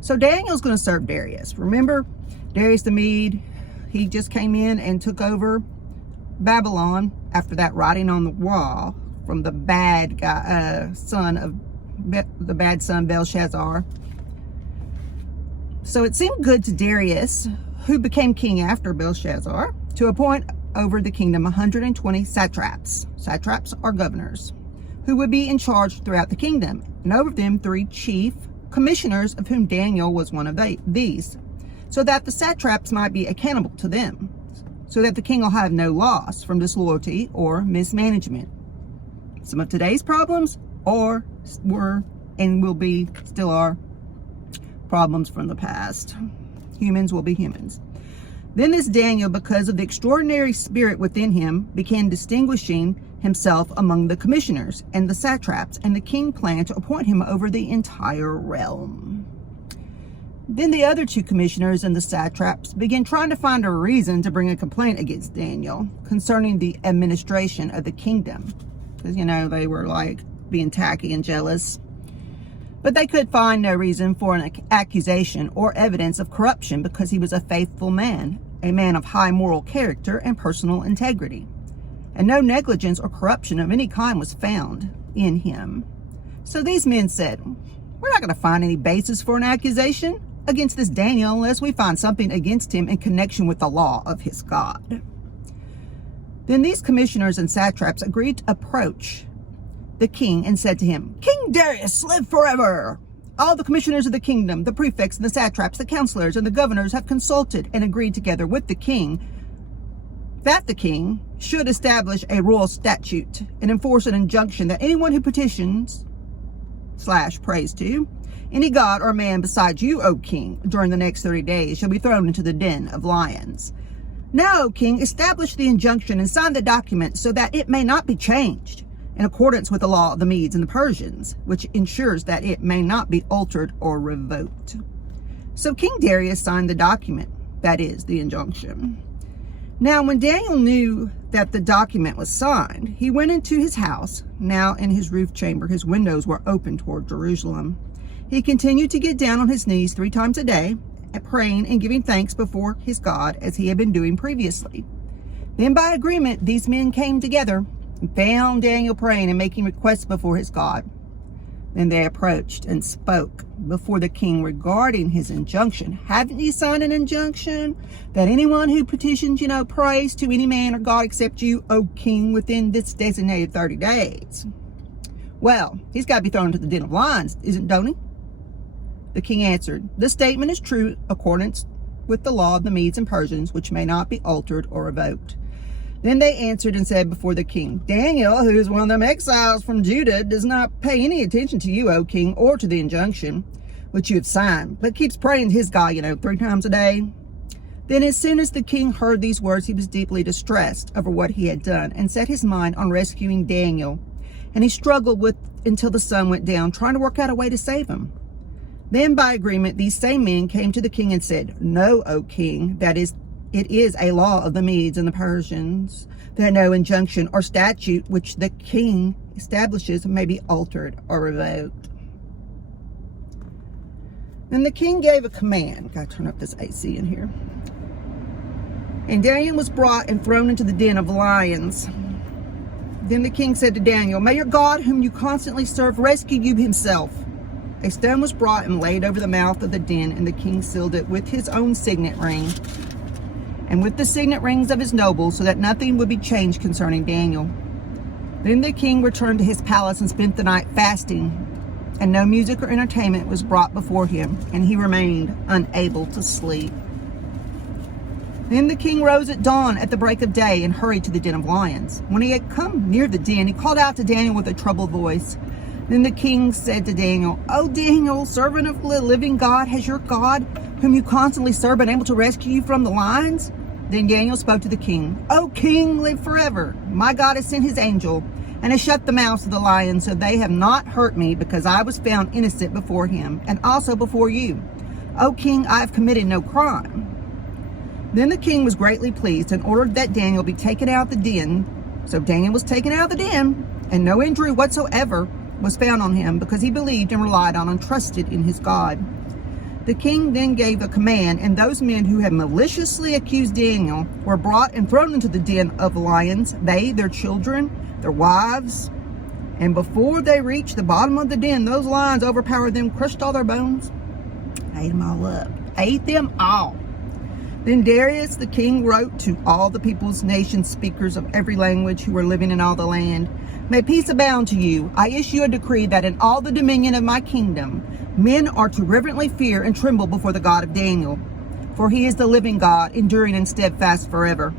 So Daniel's going to serve Darius. Remember, Darius the Mede, he just came in and took over Babylon after that writing on the wall from the bad guy, the bad son Belshazzar. So it seemed good to Darius, who became king after Belshazzar, to appoint over the kingdom 120 satraps. Satraps are governors, who would be in charge throughout the kingdom, and over them 3 chief commissioners, of whom Daniel was one of these, so that the satraps might be accountable to them, so that the king will have no loss from disloyalty or mismanagement. Some of today's problems were and will be, still are, problems from the past. Humans will be humans. Then this Daniel, because of the extraordinary spirit within him, began distinguishing himself among the commissioners and the satraps, and the king planned to appoint him over the entire realm. Then the other 2 commissioners and the satraps began trying to find a reason to bring a complaint against Daniel concerning the administration of the kingdom. Because, they were like being tacky and jealous. But they could find no reason for an accusation or evidence of corruption, because he was a faithful man, a man of high moral character and personal integrity. And no negligence or corruption of any kind was found in him. So these men said, we're not going to find any basis for an accusation against this Daniel unless we find something against him in connection with the law of his God. Then these commissioners and satraps agreed to approach the king and said to him, King Darius, live forever! All the commissioners of the kingdom, the prefects and the satraps, the counselors and the governors have consulted and agreed together with the king that the king should establish a royal statute and enforce an injunction that anyone who petitions / prays to any god or man besides you, O king, during the next 30 days shall be thrown into the den of lions. Now, O king, establish the injunction and sign the document so that it may not be changed, in accordance with the law of the Medes and the Persians, which ensures that it may not be altered or revoked. So King Darius signed the document, that is, the injunction. Now, when Daniel knew that the document was signed, he went into his house. Now in his roof chamber, his windows were open toward Jerusalem. He continued to get down on his knees 3 times a day, praying and giving thanks before his God, as he had been doing previously. Then by agreement, these men came together and found Daniel praying and making requests before his God. Then they approached and spoke before the king regarding his injunction. Haven't you signed an injunction that anyone who petitions, prays to any man or God except you, O king, within this designated 30 days? Well, he's got to be thrown into the den of lions, don't he? The king answered, the statement is true accordance with the law of the Medes and Persians, which may not be altered or revoked. Then they answered and said before the king, Daniel, who is one of them exiles from Judah, does not pay any attention to you, O king, or to the injunction which you have signed, but keeps praying to his God, 3 times a day. Then as soon as the king heard these words, he was deeply distressed over what he had done and set his mind on rescuing Daniel. And he struggled until the sun went down, trying to work out a way to save him. Then by agreement, these same men came to the king and said, No, O king, that is, it is a law of the Medes and the Persians that no injunction or statute which the king establishes may be altered or revoked. Then the king gave a command. Gotta turn up this AC in here. And Daniel was brought and thrown into the den of lions. Then the king said to Daniel, May your God, whom you constantly serve, rescue you himself. A stone was brought and laid over the mouth of the den, and the king sealed it with his own signet ring and with the signet rings of his nobles, so that nothing would be changed concerning Daniel. Then the king returned to his palace and spent the night fasting, and no music or entertainment was brought before him, and he remained unable to sleep. Then the king rose at dawn at the break of day and hurried to the den of lions. When he had come near the den, he called out to Daniel with a troubled voice. Then the king said to Daniel, O Daniel, servant of the living God, has your God, whom you constantly serve, been able to rescue you from the lions? Then Daniel spoke to the king, O king, live forever. My God has sent his angel and has shut the mouths of the lions, so they have not hurt me, because I was found innocent before him and also before you. O king, I have committed no crime. Then the king was greatly pleased and ordered that Daniel be taken out of the den. So Daniel was taken out of the den, and no injury whatsoever was found on him, because he believed and relied on and trusted in his God. The king then gave a command, and those men who had maliciously accused Daniel were brought and thrown into the den of lions, they, their children, their wives. And before they reached the bottom of the den, those lions overpowered them, crushed all their bones, ate them all up. Ate them all. Then Darius the king wrote to all the peoples, nations, speakers of every language who were living in all the land. May peace abound to you. I issue a decree that in all the dominion of my kingdom, men are to reverently fear and tremble before the God of Daniel. For he is the living God, enduring and steadfast forever.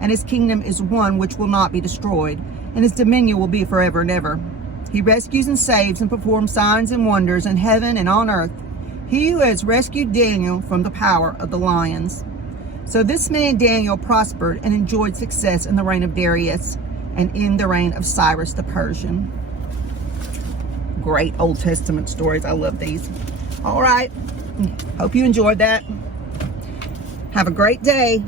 And his kingdom is one which will not be destroyed, and his dominion will be forever and ever. He rescues and saves and performs signs and wonders in heaven and on earth. He who has rescued Daniel from the power of the lions. So this man Daniel prospered and enjoyed success in the reign of Darius and in the reign of Cyrus the Persian. Great Old Testament stories. I love these. All right. Hope you enjoyed that. Have a great day.